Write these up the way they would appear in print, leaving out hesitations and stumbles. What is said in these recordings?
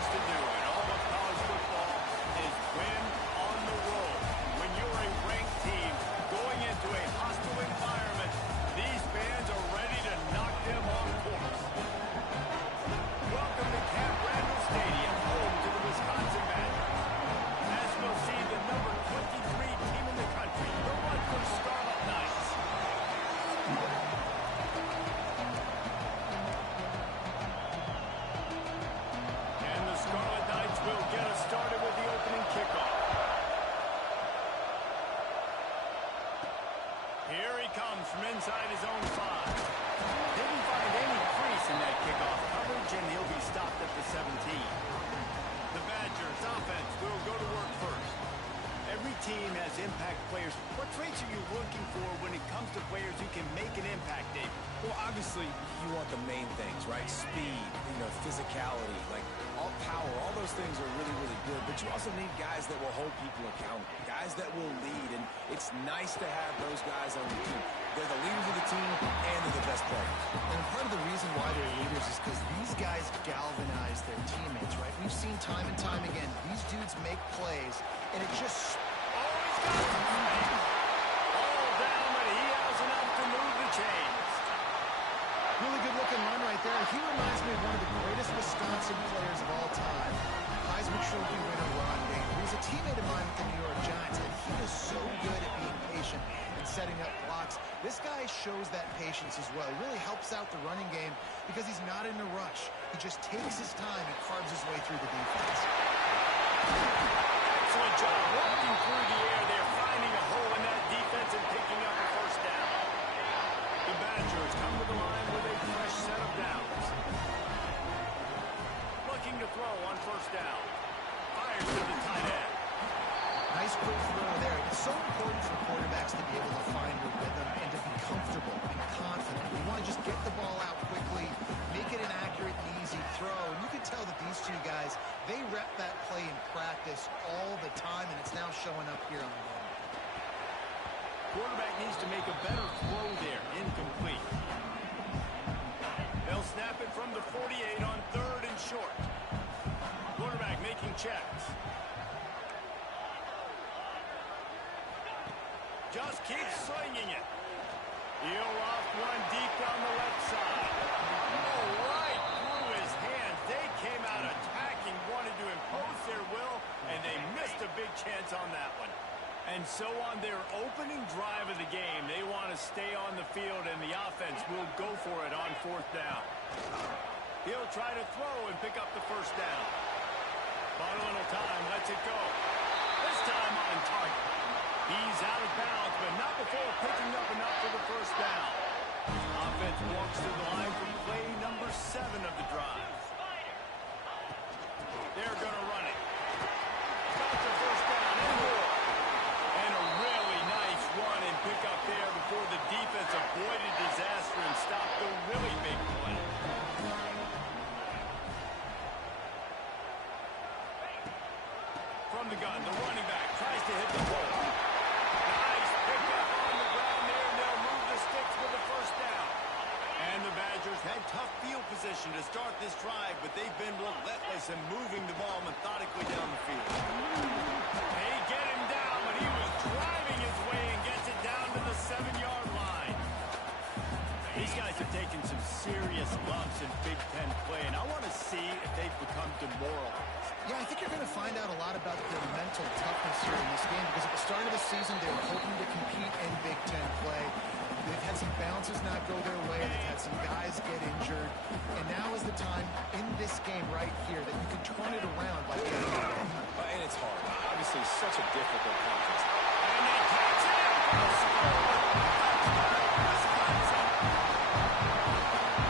things to do, and all of college football is win on the road. When you're a ranked team going into a hostile environment, these fans are ready to knock them off course. Welcome to Camp Randall Stadium, home to the Wisconsin Badgers. As we'll see, the number 23 team in the country, the Rutgers Scarlet Knights. And the Scarlet Knights will get us started with the opening kickoff. Here he comes from inside his own 5. Didn't find any crease in that kickoff coverage, and he'll be stopped at the 17. The Badgers offense will go to work first. Every team has impact players. What traits are you looking for when it comes to players who can make an impact, David? Well, obviously, you want the main things, right? Speed, physicality, like all power, all those things are really, really good. But you also need guys that will hold people accountable, guys that will lead. And it's nice to have those guys on your team. They're the leaders of the team, and they're the best players. And part of the reason why they're leaders is because these guys galvanize their teammates, right? We've seen time and time again, these dudes make plays, and it just... Oh, he's got it! All down, but he has enough to move the chains. Really good-looking run right there. He reminds me of one of the greatest Wisconsin players of all time, Heisman Trophy winner Ron Dayton. He was a teammate of mine with the New York Giants, and he is so good at being patient and setting up blocks. This guy shows that patience as well. He really helps out the running game because he's not in a rush. He just takes his time and carves his way through the defense. Excellent job walking through the air there, finding a hole in that defense and picking up a first down. The Badgers come to the line with a fresh set of downs. Looking to throw on first down. Fires to the tight end. Nice quick throw there. It's so important for quarterbacks to be able to find a rhythm and to be comfortable and confident. You want to just get the ball out quickly, make it an accurate and easy throw. And you can tell that these two guys, they rep that play in practice all the time, and it's now showing up here on the game. Quarterback needs to make a better throw there. Incomplete. They'll snap it from the 48 on 3rd and short. Quarterback making checks. Just keeps swinging it. He'll off one deep down the left side. Oh, right through his hands. They came out attacking, wanted to impose their will, and they missed a big chance on that one. And so on their opening drive of the game, they want to stay on the field, and the offense will go for it on 4th down. He'll try to throw and pick up the first down. Bought a little time, lets it go. This time on target. He's out of bounds, but not before picking up enough for the first down. Offense walks to the line for play number 7 of the drive. They're going to run it. Got the first down and more. And a really nice run and pick up there before the defense avoided disaster and stopped the really big play. From the gun, the running back tries to hit the hole. Nice pickup on the ground there, and they'll move the sticks with the first down. And the Badgers had tough field position to start this drive, but they've been relentless in moving the ball methodically down the field. They get him down, but he was driving his way and gets it down to the 7-yard line. These guys have taken some serious lumps in Big Ten play, and I want to see if they've become demoralized. Yeah, I think you're going to find out a lot about their mental toughness here in this game because at the start of the season, they were hoping to compete in Big Ten play. They've had some bounces not go their way. They've had some guys get injured. And now is the time in this game right here that you can turn it around by getting it done. And it's hard. Obviously, such a difficult conference. And they catch it for the score.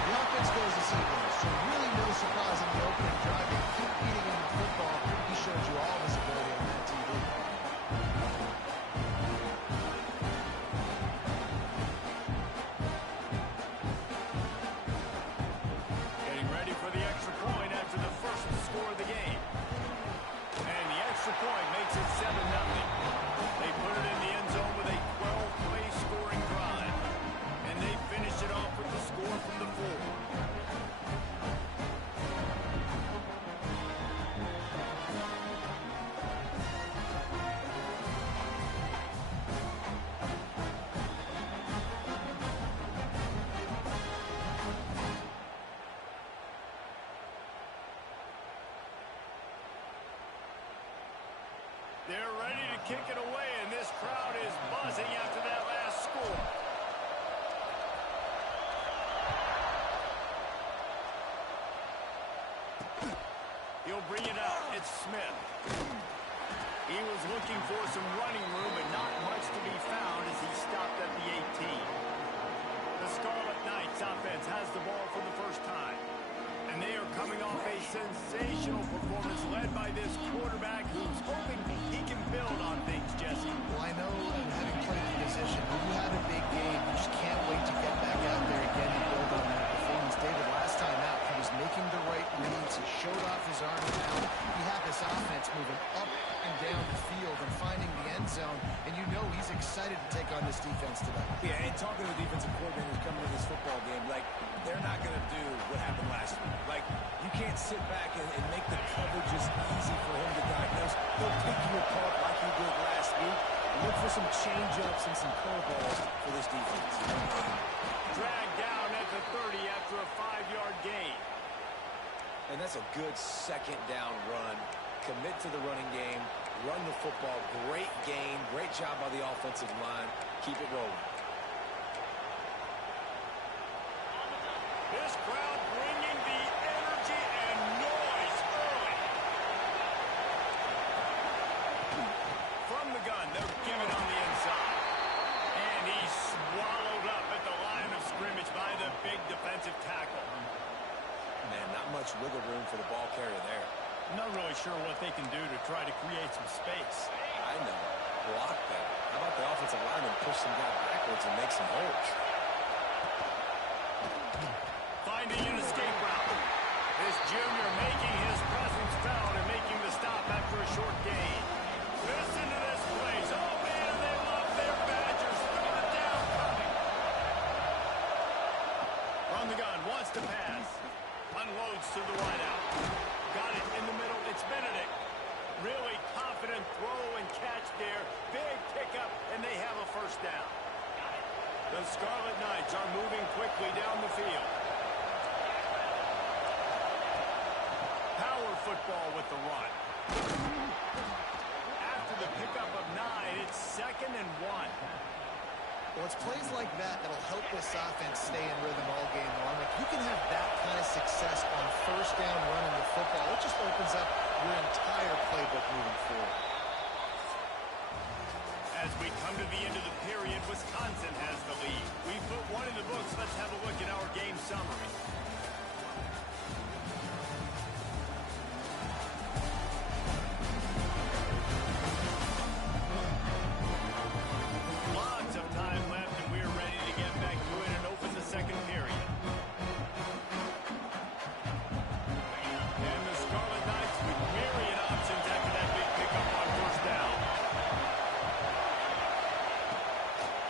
The offense goes as he goes, so really no surprise in the opening drive. They keep beating him the football. He shows you all of his ability on that TV. Getting ready for the extra point after the first score of the game. And the extra point makes it 7-0. They put it in the end zone with a 12-play scoring drive. They're ready to kick it away, and this crowd is buzzing after that last score. He'll bring it out. It's Smith. He was looking for some running room, but not much to be found as he stopped at the 18. The Scarlet Knights offense has the ball for the first time. And they are coming off a sensational performance led by this quarterback who's hoping he can build on things, Jesse. Well, I know, having played the position, when you have a big game, you just can't wait to get back out there again and build on that performance. David, last time out, he was making the right reads. He showed off his arm, and now he had this offense moving up and down the field and finding the end zone. And you know he's excited to take on this defense today. Yeah, and talking to the defensive coordinators coming to this football game, like, they're not going to do what happened last week. Like, you can't sit back and make the coverages easy for him to diagnose. He'll pick you apart like he did last week. Look for some change-ups and some curveballs for this defense. Dragged down at the 30 after a 5-yard gain. And that's a good second down run. Commit to the running game. Run the football. Great gain. Great job by the offensive line. Keep it rolling. This crowd bringing the energy and noise early. From the gun, they'll give it on the inside. And he's swallowed up at the line of scrimmage by the big defensive tackle. Man, not much wiggle room for the ball carrier there. Not really sure what they can do to try to create some space. I know. Block that. How about the offensive lineman push some guy backwards and make some holes? Finding an escape route. This junior making his presence felt and making the stop after a short gain. Listen to this place. Oh, man, they love their Badgers. Third down coming. From the gun, wants to pass. Unloads to the wideout. Got it in the middle. It's Benedict. Really confident throw and catch there. Big pickup, and they have a first down. The Scarlet Knights are moving quickly down the field. Power football with the run. After the pickup of 9, it's 2nd and 1. Well, it's plays like that that'll help this offense stay in rhythm all game long. If you can have that kind of success on first down running the football, it just opens up your entire playbook moving forward. As we come to the end of the period, Wisconsin has the lead. We put one in the books. Let's have a look at our game summary. Lots of time left, and we're ready to get back to it and open the second period. And the Scarlet Knights with myriad options after that big pickup on first down.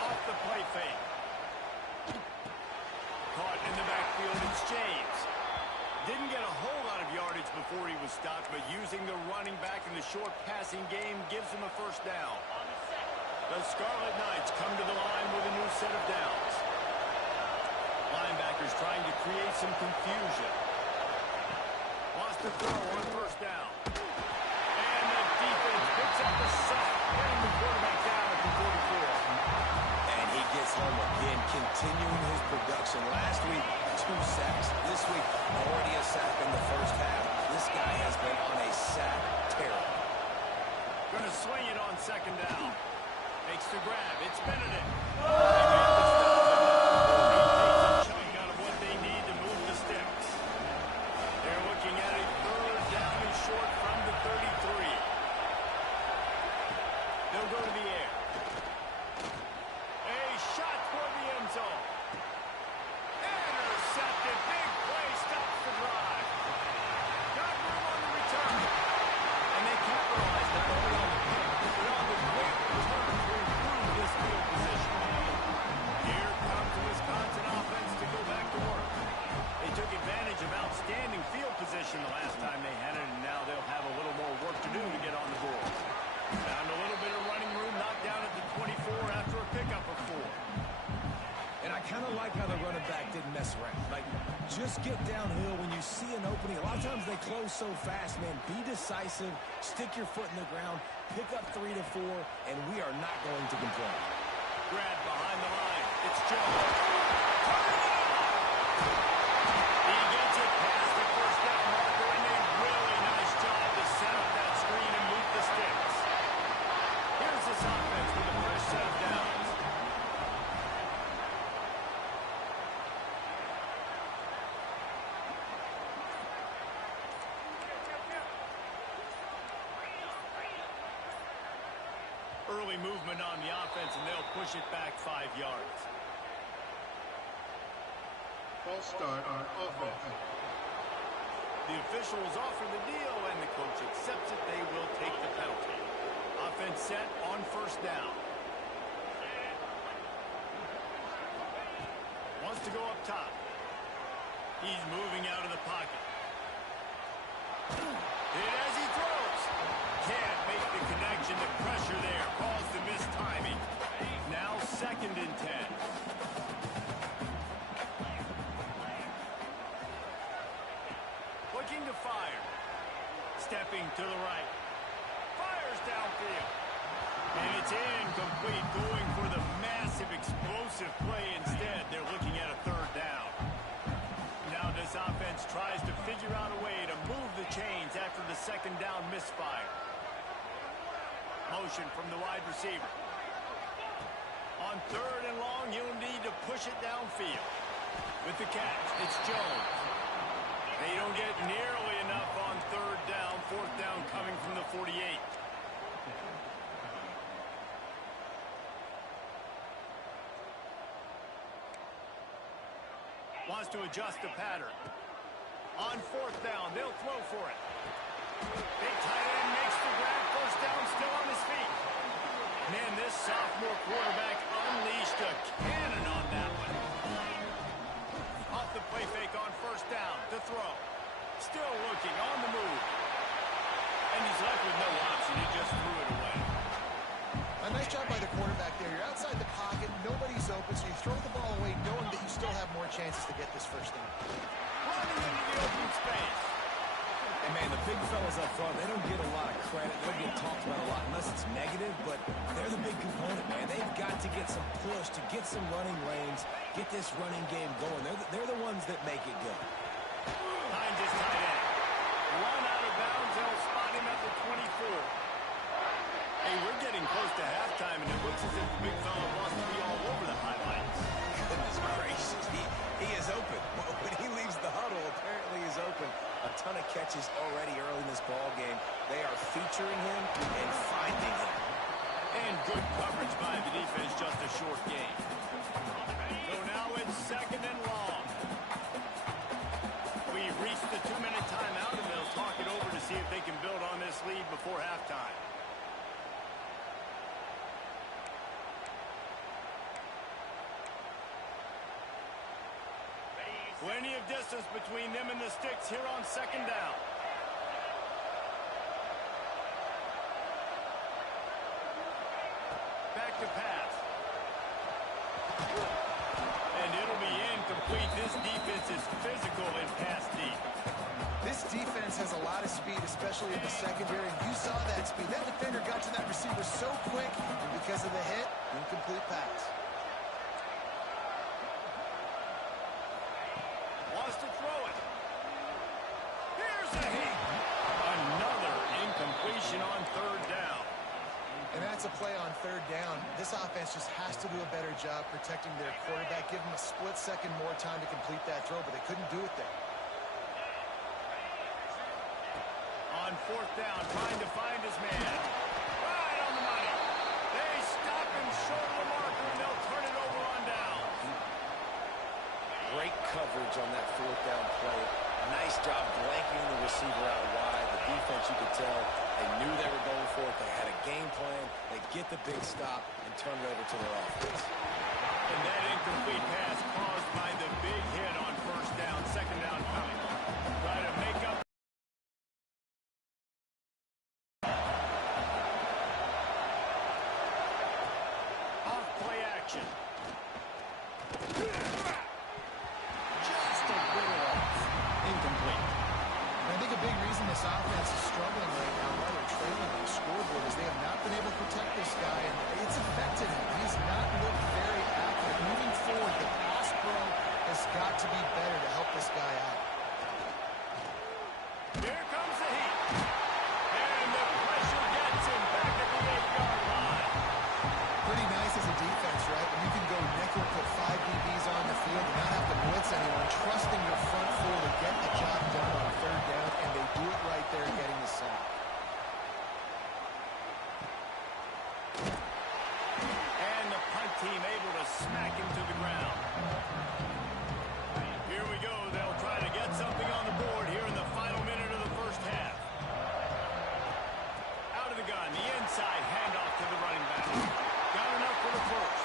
Off the play fake. Caught in the backfield, it's James. Didn't get a whole lot of yardage before he was stopped, but using the running back in the short passing game gives him a first down. The Scarlet Knights come to the line with a new set of downs. Linebackers trying to create some confusion. Lost the throw on first down. And the defense picks up the sack, getting the quarterback down at the 44. And he gets home again, continuing his production. Last week, 2 sacks. This week, already a sack in the first half. This guy has been on a sack tear. Going to swing it on second down. Makes the grab. It's Benedict. They make the stop. He takes a chunk out of what they need to move the sticks. They're looking at a third down and short from the 33. They'll go to the air. A shot toward the end zone. Intercepted. Big play. Stops the drive. Got room on the return. And they capitalize not only on the pick, but on the great return to improve this field position. Here comes the Wisconsin offense to go back to work. They took advantage of outstanding field position the last time they had it, and now they'll have a little more work to do to get on the board. Found a little bit of running room, knocked down at the 24 after a pickup of 4. And I kind of don't like how the running back didn't mess around. Like, just get downhill when you see an opening. A lot of times they close so fast, man. Be decisive, stick your foot in the ground, pick up 3 to 4, and we are not going to complain. Grab behind the line. It's Jones. He gets it past the first down marker, and a really nice job to set up that screen and move the sticks. Here's this offense with a fresh set of downs. Early movement on the offense, and they'll push it back 5 yards. False start on offense. The officials offer the deal, and the coach accepts it. They will take the penalty. Offense set on first down. Wants to go up top. He's moving out of the pocket. Hit as he throws. Can't make the connection. The pressure there caused the missed timing. Now 2nd and 10. Looking to fire. Stepping to the right. Fires downfield. And it's incomplete. Going for the massive explosive play instead. They're looking at a 3rd down. Now this offense tries to figure out a way to move the chains after the 2nd down misfire. Motion from the wide receiver. On 3rd and long, you'll need to push it downfield. With the catch, it's Jones. They don't get nearly enough on 3rd down. 4th down coming from the 48. Wants to adjust the pattern. On 4th down, they'll throw for it. Big tight end makes the grab. 1st down, still on his feet. Man, this sophomore quarterback unleashed a cannon on that one. Off the play fake on 1st down to throw. Still looking on the move. And he's left with no option. He just threw it away. A nice job by the quarterback there. You're outside the pocket. Nobody's open, so you throw the ball away knowing that you still have more chances to get this 1st down. Running into the open space. And, man, the big fellas up front, they don't get a lot of credit. They don't get talked about a lot unless it's negative, but they're the big component, man. They've got to get some push, to get some running lanes, get this running game going. They're the ones that make it go. Hines is tight end. Run out of bounds. They'll spot him at the 24. Hey, we're getting close to halftime, and it looks as if the big fella wants to be all over the highlights. Goodness gracious. He is open. When he leaves the huddle, apparently he's open. A ton of catches already early in this ball game. They are featuring him and finding him. And good coverage by the defense, just a short game. So now it's 2nd and long. We've reached the 2-minute timeout, and they'll talk it over to see if they can build on this lead before halftime. Plenty of distance between them and the sticks here on 2nd down. Back to pass. And it'll be incomplete. This defense is physical and pass deep. This defense has a lot of speed, especially in the secondary, and you saw that speed. That defender got to that receiver so quick, and because of the hit, incomplete pass. Wants to throw it. Here's a hit. Another incompletion on 3rd down. And that's a play on 3rd down. This offense just has to do a better job protecting their quarterback. Give them a split second more time to complete that throw, but they couldn't do it there. On 4th down, trying to find his man. Right on the money. They stop him short of the marker, and they'll turn it over on down. Great coverage on that 4th down play. Nice job blanking the receiver out wide. The defense, you could tell, they knew they were going for it. They had a game plan. They get the big stop and turn it over to their offense. And that incomplete pass caused by the big hit on 1st down, 2nd down coming. Try to make up. Off play action. struggling right now while they're trailing on the scoreboard as they have not been able to protect this guy, and it's affected him. He's not looked very accurate. Moving forward, the pass pro has got to be better to help this guy out. Here comes the heat. And the pressure gets him back at the 8-yard line. Pretty nice as a defense, right? When you can go nickel, put 5 DBs on the field and not have to blitz anyone, trusting your front four to get the job done on 3rd down, and they do it right there getting the sack. And the punt team able to smack him to the ground. Here we go. They'll try to get something on the board here in the final minute of the first half. Out of the gun, the inside handoff to the running back. Got enough for the first.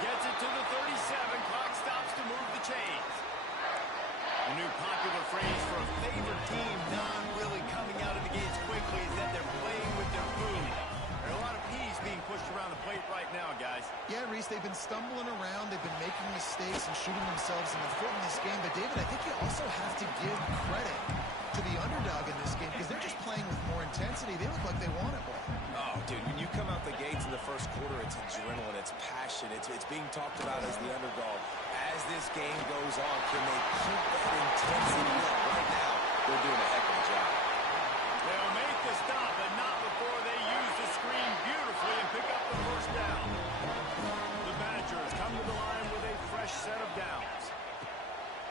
Gets it to the 37. Clock stops to move the chains. A new popular phrase for a favorite team not really coming out of the gates quickly is that they're playing with their food. There are a lot of peas being pushed around the plate right now, guys. Yeah, Reese, they've been stumbling around. They've been making mistakes and shooting themselves in the foot in this game. But, David, I think you also have to give credit to the underdog in this game because they're just playing with more intensity. They look like they want it more. Oh, dude, when you come out the gates in the first quarter, it's adrenaline, it's passion, it's being talked about as the underdog. As this game goes on, can they keep that intensity up? Right now, they're doing a heck of a job. They'll make the stop, but not before they use the screen beautifully and pick up the first down. The Badgers come to the line with a fresh set of downs.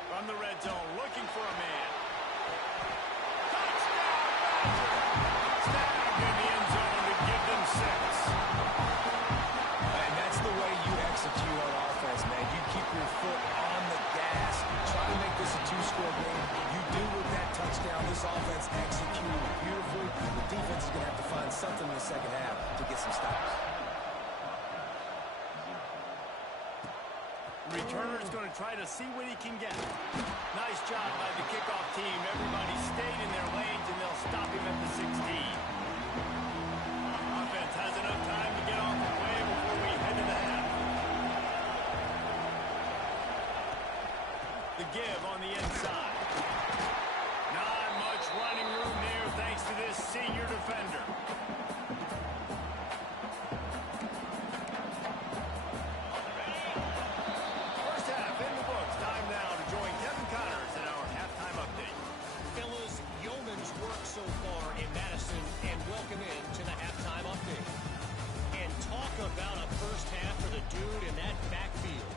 From the red zone, looking for a man. Touchdown, Badgers! Snagged in the end zone to give them 6. And that's the way you execute on offense, man. You keep your foot on the gas, try to make this a 2-score game. You do with that touchdown. This offense executed beautifully. The defense is going to have to find something in the second half to get some stops. Returner's going to try to see what he can get. Nice job by the kickoff team. Everybody stayed in their lanes, and they'll stop him at the 16. Offense has enough time to get off the play before we head to the half. The give on the inside. Not much running room there thanks to this senior defender. First half in the books. Time now to join Kevin Connors in our halftime update. Fellas, yeoman's work so far in Madison, and welcome in to the halftime update. And talk about a first half for the dude in that backfield.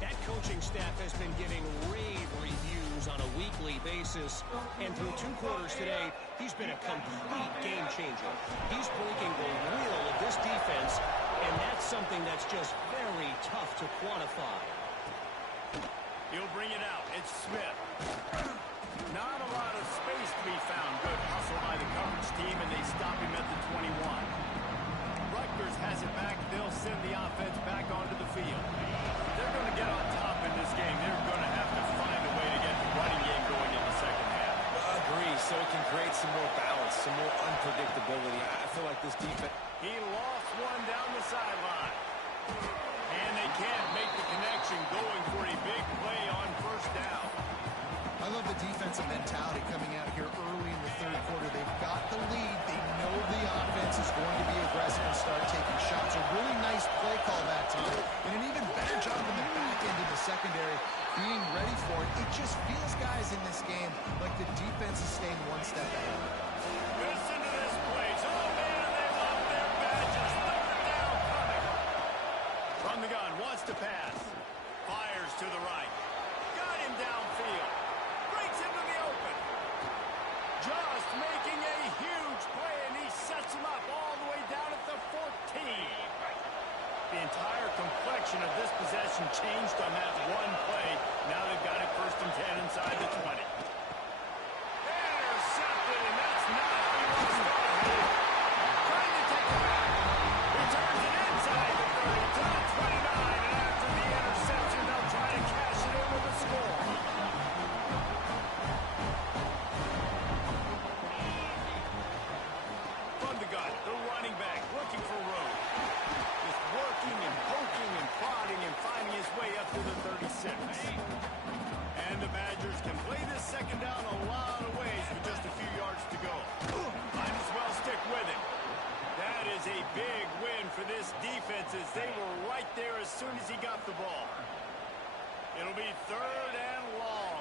That coaching staff has been giving rave reviews on a weekly basis, and through 2 quarters today, he's been a complete game changer. He's breaking the will of this defense, and that's something that's just very tough to quantify. He'll bring it out. It's Smith. Not a lot of space to be found. Good hustle by the coverage team, and they stop him at the 21. Rutgers has it back. They'll send the offense back onto the field. They're going to get on top in this game. They're going to have to find a way to get the running game going in the second half. Agree, so it can create some more balance, some more unpredictability. I feel like this defense... He lost one down the sideline. And they can't make the connection going for a big play on first down. I love the defensive mentality coming out here early in the 3rd quarter. They've got the lead. They know the offense is going to be aggressive and start taking shots. A really nice play call that time. And an even better job in the back end of the secondary being ready for it. It just feels, guys, in this game like the defense is staying one step ahead. Listen to this place. Oh, man, they love their badges. 3rd down coming. From the gun, wants to pass. Fires to the right. Got him downfield. Breaks into the open. Just making a huge play, and he sets him up all the way down at the 14. The entire complexion of this possession changed on that one play. Now they've got it 1st and 10 inside the 20. Intercepted, and that's not how he wants to go ahead. Trying to take it back. Returns it inside the 30 to the 29, and after the interception, they'll try to cash it in with a score. From the gun, the running back looking for room. Just working and poking and prodding and finding his way up to the 36. And the Badgers can play this second be 3rd and long.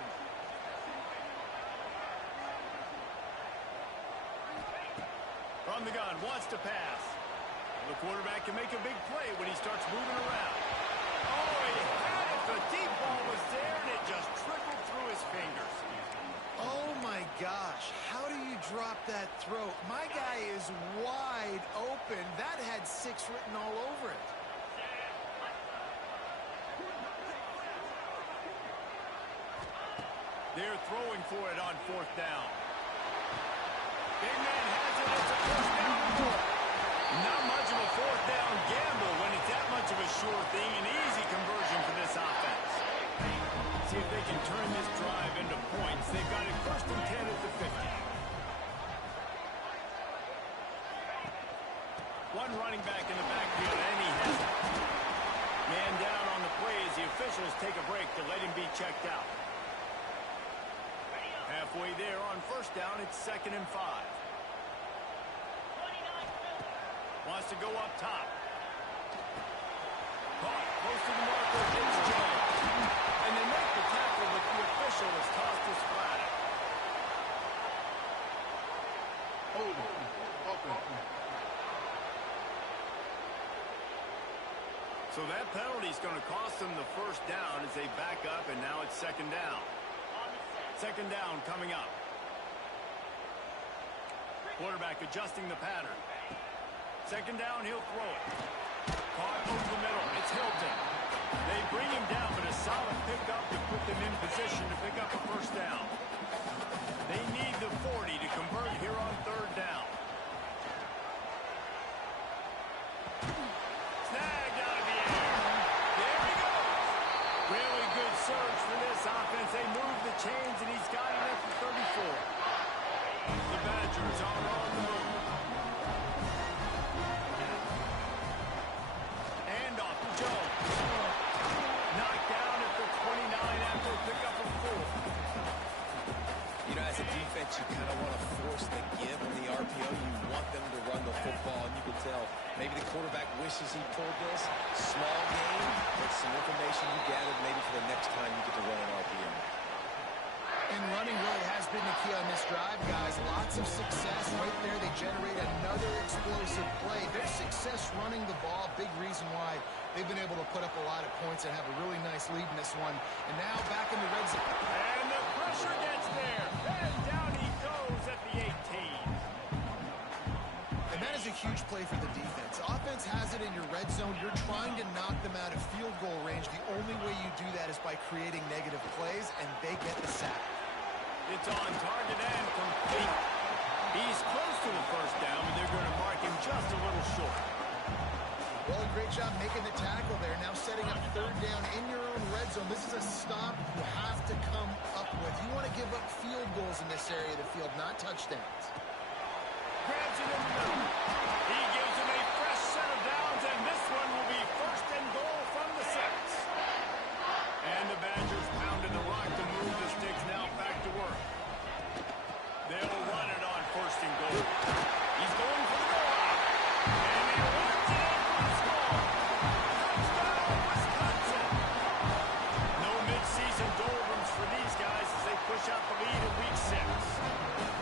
From the gun, wants to pass. The quarterback can make a big play when he starts moving around. Oh, he had it. The deep ball was there, and it just trickled through his fingers. Oh, my gosh. How do you drop that throw? My guy is wide open. That had 6 written all over it. They're throwing for it on 4th down. Big man has it. It's a 1st down and more. Not much of a 4th down gamble when it's that much of a sure thing. An easy conversion for this offense. See if they can turn this drive into points. They've got it 1st and 10 at the 50. One running back in the backfield, and he has it. Man down on the play as the officials take a break to let him be checked out. Halfway there on 1st down, it's 2nd and 5. Wants to go up top. Caught close to the marker. It's Jones. And they make the tackle, but the official has tossed his flag. Holding. Offense. So that penalty is going to cost them the 1st down as they back up, and now it's 2nd down. 2nd down coming up. Quarterback adjusting the pattern. 2nd down, he'll throw it. Caught over the middle. It's Hilton. They bring him down, but a solid pickup to put them in position to pick up a 1st down. They need the 40 to convert here on 3rd down. Snagged out of the air. There he goes. Really good surge for this offense. They move the chains, and he's got it at the 34. The Badgers are on the move. Handoff to Jones. Knocked down at the 29 after a pickup of 4. You know, as a defense, you kind of want to force the give on the RPO. You want them to run the football, and you can tell maybe the quarterback wishes he pulled this. Small game, but some information you gathered maybe for the next time you get to run an RPO. And running really has been the key on this drive, guys. Lots of success right there. They generate another explosive play. Their success running the ball, big reason why they've been able to put up a lot of points and have a really nice lead in this one. And now back in the red zone. And the pressure gets there. And down he goes at the 18. And that is a huge play for the defense. Offense has it in your red zone. You're trying to knock them out of field goal range. The only way you do that is by creating negative plays, and they get the sack. It's on target and complete. He's close to the 1st down, but they're going to mark him just a little short. Well, a great job making the tackle there. Now setting up 3rd down in your own red zone. This is a stop you have to come up with. You want to give up field goals in this area of the field, not touchdowns. Grabs it in the middle. He gives him a fresh set of downs, and this one will be 1st and goal from the 6. And the Badgers pounding the rock to move the sticks now back to work. They'll run it on 1st and goal. He's going for the goal line. And he runs it in for the score. Touchdown, Wisconsin. No midseason doldrums for these guys as they push out the lead in week 6.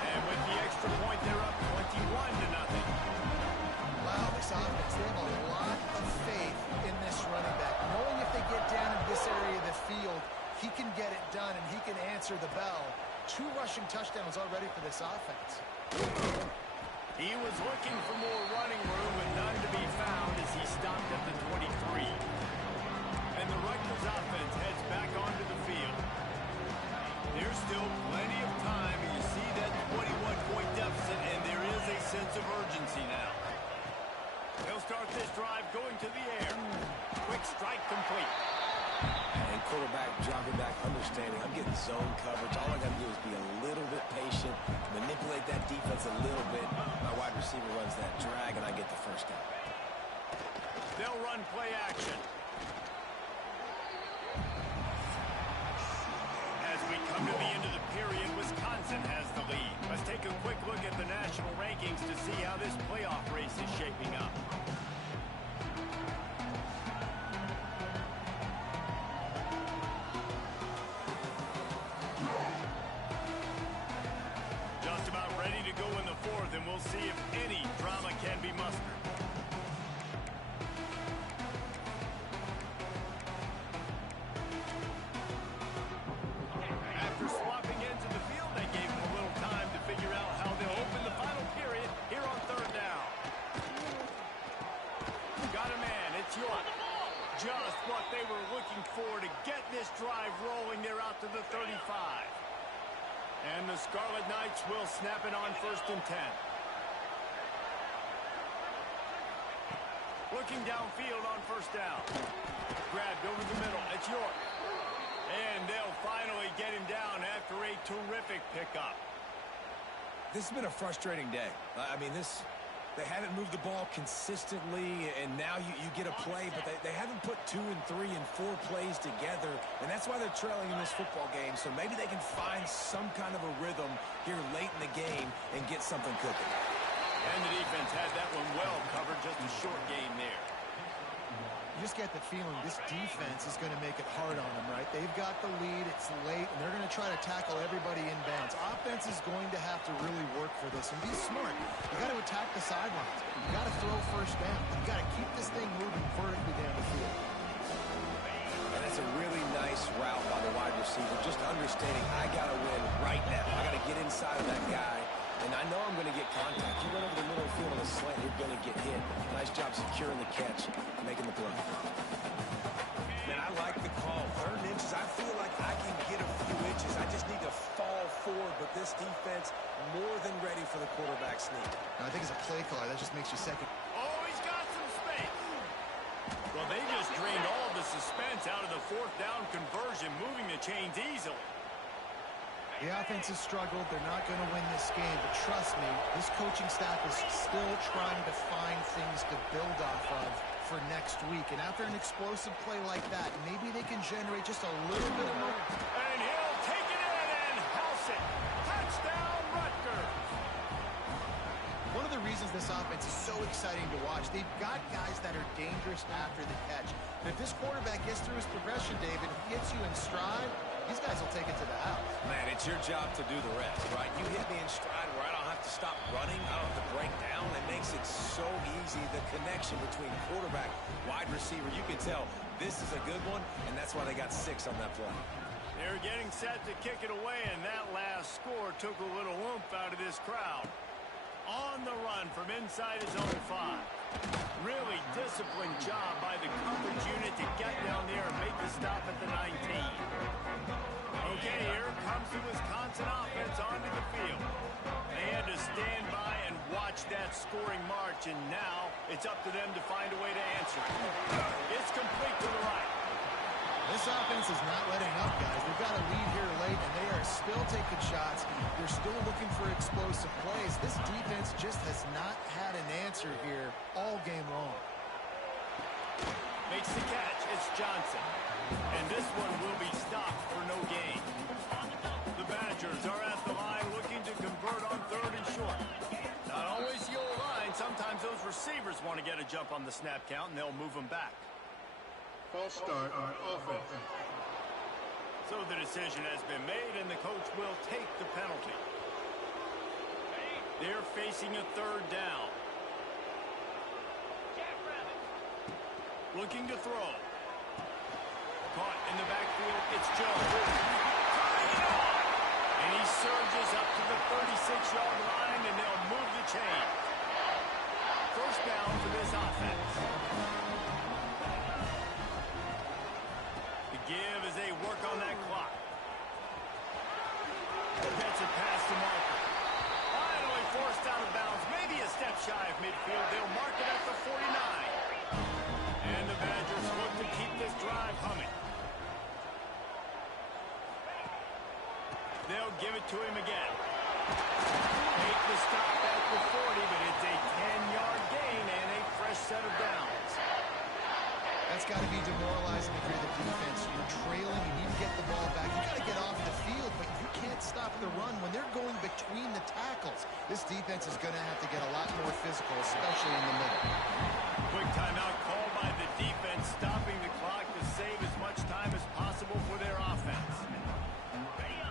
And with the extra point, they're up 21-0. Wow, this offense, they have a lot of faith in this running back. Knowing if they get down in this area of the field, he can get it done and he can answer the bell. 2 rushing touchdowns already for this offense. He was looking for more running room, but none to be found as he stopped at the 23. And the Rutgers offense heads back onto the field. There's still plenty of time, and you see that 21-point deficit, and there is a sense of urgency now. They'll start this drive going to the air. Quick strike complete. And quarterback dropping back, understanding I'm getting zone coverage. All I got to do is be a little bit patient, manipulate that defense a little bit. My wide receiver runs that drag, and I get the 1st down. They'll run play action. As we come to the end of the period, Wisconsin has the lead. Let's take a quick look at the national rankings to see how this playoff race is shaping up. we'll see if any drama can be mustered. After swapping ends of the field, that gave them a little time to figure out how they'll open the final period here on third down. Got a man, it's York. Just what they were looking for to get this drive rolling. They're out to the 35. And the Scarlet Knights will snap it on 1st and 10. Looking downfield on 1st down. Grabbed over the middle. It's York. And they'll finally get him down after a terrific pickup. This has been a frustrating day. I mean, they haven't moved the ball consistently, and now you get a play, but they haven't put 2 and 3 and 4 plays together, and that's why they're trailing in this football game. So maybe they can find some kind of a rhythm here late in the game and get something cooking. And the defense had that one well covered, just a short gain there. You just get the feeling this defense is going to make it hard on them, right? They've got the lead, it's late, and they're going to try to tackle everybody in bounds. Offense is going to have to really work for this and be smart. You got to attack the sidelines. You got to throw 1st down. You got to keep this thing moving vertically down the field. And that's a really nice route by the wide receiver, just understanding I got to win right now. I got to get inside of that guy. And I know I'm going to get contact. You run over the middle of the field on a slant, you're going to get hit. Nice job securing the catch, making the play. Man, I like the call. 3rd and inches, I feel like I can get a few inches. I just need to fall forward, but this defense more than ready for the quarterback sneak. Now, I think it's a play caller. That just makes you second. Oh, he's got some space. Well, they just drained all the suspense out of the 4th down conversion, moving the chains easily. The offense has struggled. They're not going to win this game, but trust me, this coaching staff is still trying to find things to build off of for next week. And after an explosive play like that, maybe they can generate just a little bit of momentum. And he'll take it in and house it. Touchdown, Rutgers. One of the reasons this offense is so exciting to watch, they've got guys that are dangerous after the catch. And if this quarterback gets through his progression, David, he hits you in stride, these guys will take it to the house. Man, it's your job to do the rest, right? You hit me in stride where I don't have to stop running. I don't have to break down. It makes it so easy. The connection between quarterback, wide receiver, you can tell this is a good one, and that's why they got 6 on that play. They're getting set to kick it away, and that last score took a little oomph out of this crowd. On the run from inside his own 5. Really disciplined job by the coverage unit to get down there and make the stop at the 19. Okay, here comes the Wisconsin offense onto the field. They had to stand by and watch that scoring march, and now it's up to them to find a way to answer it. It's complete to the right. This offense is not letting up, guys. They've got a lead here late, and they are still taking shots. They're still looking for explosive plays. This defense just has not had an answer here all game long. Makes the catch. It's Johnson. And this one will be stopped for no gain. The Badgers are at the line looking to convert on 3rd and short. Not always the old line. Sometimes those receivers want to get a jump on the snap count, and they'll move them back. False start on offense. So the decision has been made, and the coach will take the penalty. They're facing a 3rd down. Looking to throw. Caught in the backfield, it's Jones. Turning it off. And he surges up to the 36-yard line, and they'll move the chain. 1st down for this offense. The give as they work on that clock. Gets it past the marker. Finally forced out of bounds, maybe a step shy of midfield. They'll mark it at the 49. And the Badgers look to keep this drive humming. They'll give it to him again. Make the stop at the 40, but it's a 10-yard gain and a fresh set of downs. That's got to be demoralizing if you're the defense. You're trailing, you need to get the ball back. You got to get off the field, but you can't stop the run when they're going between the tackles. This defense is going to have to get a lot more physical, especially in the middle. Quick timeout called by the defense, stopping the clock to save as much time as possible for their offense.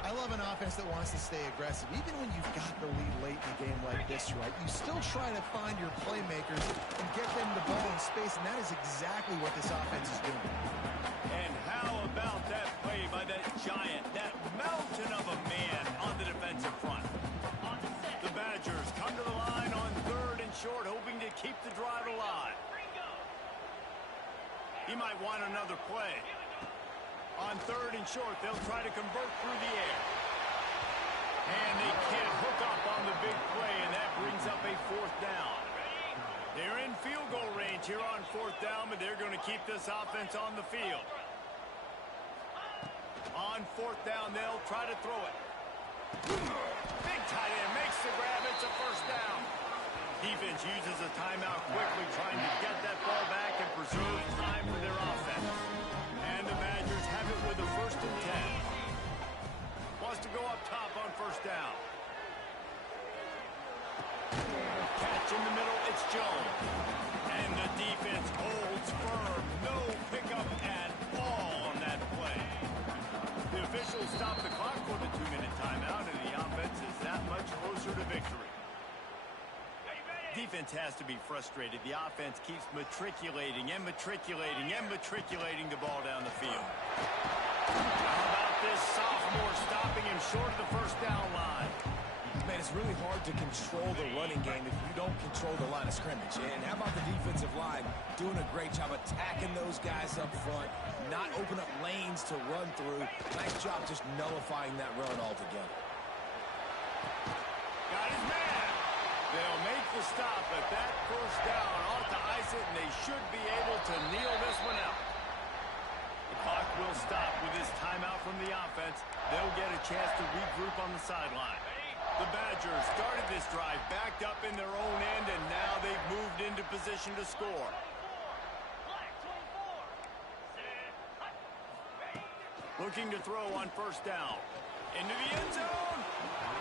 I love an offense defense that wants to stay aggressive. Even when you've got the lead late in a game like this, right, you still try to find your playmakers and get them the ball in space, and that is exactly what this offense is doing. And how about that play by that giant, that mountain of a man on the defensive front? The Badgers come to the line on 3rd and short, hoping to keep the drive alive. He might want another play. On 3rd and short, they'll try to convert through the air. And they can't hook up on the big play, and that brings up a 4th down. They're in field goal range here on 4th down, but they're going to keep this offense on the field. On 4th down, they'll try to throw it. Big tight end makes the grab. It's a 1st down. Defense uses a timeout quickly, trying to get that ball back and preserve time for their offense. And the Badgers have it with a 1st and 10. Wants to go up top on 1st down. Catch in the middle, it's Jones. And the defense holds firm. No pickup at all on that play. The officials stop the clock for the 2-minute timeout, and the offense is that much closer to victory. Defense has to be frustrated. The offense keeps matriculating and matriculating and matriculating the ball down the field. How about this sophomore stopping him short of the 1st down line? Man, it's really hard to control the running game if you don't control the line of scrimmage. And how about the defensive line doing a great job attacking those guys up front, not open up lanes to run through. Nice job just nullifying that run altogether. Got his man. They'll make the stop, but that 1st down ought to ice it, and they should be able to kneel this one out. The clock will stop with this timeout from the offense. They'll get a chance to regroup on the sideline. The Badgers started this drive backed up in their own end, and now they've moved into position to score. Looking to throw on 1st down. Into the end zone.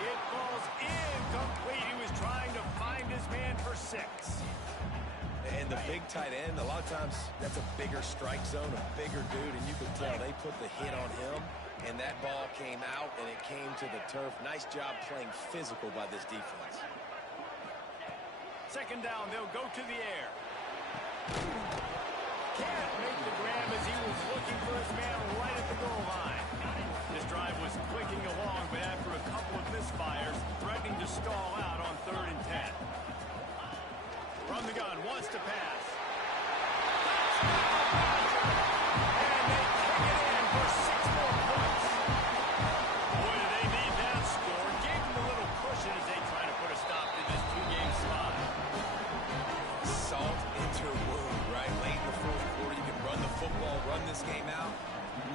It falls incomplete. He was trying to find his man for 6. And the big tight end, a lot of times that's a bigger strike zone, a bigger dude, and you can tell they put the hit on him, and that ball came out, and it came to the turf. Nice job playing physical by this defense. 2nd down, they'll go to the air. Can't make the grab as he was looking for his man right at the goal line. This drive was clicking along, but after a couple of misfires, threatening to stall out on 3rd and 10. From the gun, wants to pass. And they kick it in for 6 more points. Boy, do they need that score. Gave them a little cushion as they try to put a stop to this 2-game slide. Salt into your wound, right? Late in the 4th quarter, you can run the football, run this game out.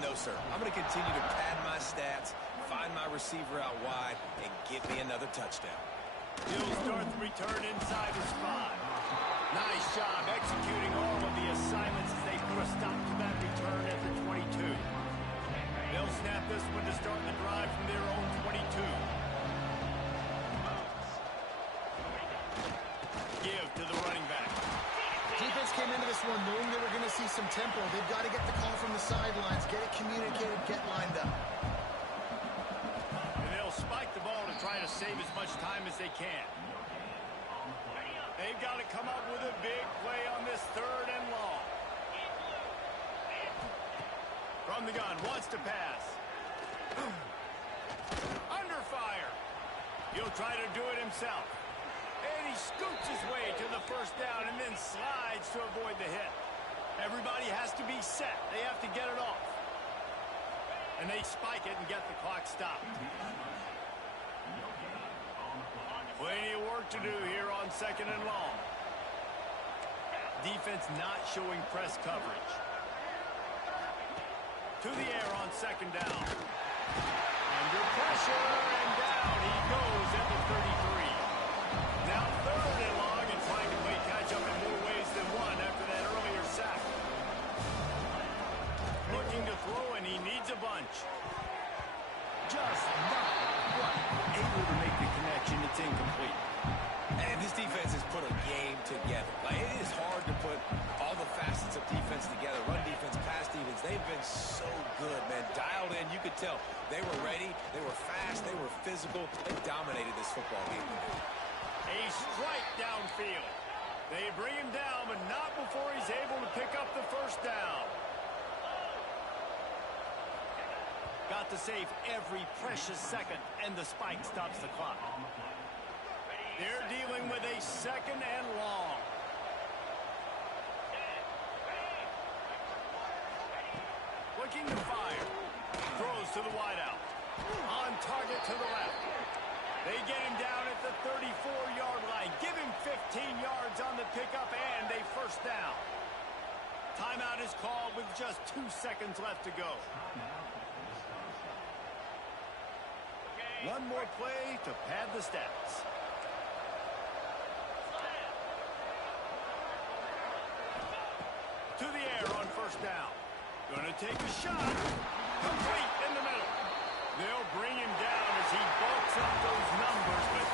No, sir. I'm going to continue to pad my stats, find my receiver out wide, and get me another touchdown. He'll start the return inside the spot. Nice job executing all of the assignments as they put a stop to that return at the 22. They'll snap this one to start the drive from their own 22. Give to the running back. Defense came into this one knowing they were going to see some tempo. They've got to get the call from the sidelines, get it communicated, get lined up. And they'll spike the ball to try to save as much time as they can. They've got to come up with a big play on this 3rd and long. From the gun, wants to pass. Under fire. He'll try to do it himself. And he scoots his way to the 1st down and then slides to avoid the hit. Everybody has to be set. They have to get it off. And they spike it and get the clock stopped. Plenty of work to do here on 2nd and long. Defense not showing press coverage. To the air on 2nd down. Under pressure and down he goes at the 33. Now 3rd and long and trying to play catch-up in more ways than one after that earlier sack. Looking to throw, and he needs a bunch. Just not quite able to make the connection. It's incomplete. And this defense has put a game together. Like, it is hard to put all the facets of defense together. Run defense, pass defense. They've been so good, man. Dialed in. You could tell they were ready, they were fast, they were physical. They dominated this football game today. A strike downfield. They bring him down, but not before he's able to pick up the first down. Got to save every precious second, and the spike stops the clock. They're dealing with a second and long. Looking to fire. Throws to the wideout. On target to the left. They get him down at the 34-yard line. Give him 15 yards on the pickup and a first down. Timeout is called with just 2 seconds left to go. One more play to pad the stats. To the air on first down. Gonna take a shot. Complete in the middle. They'll bring him down as he bulks up those numbers, but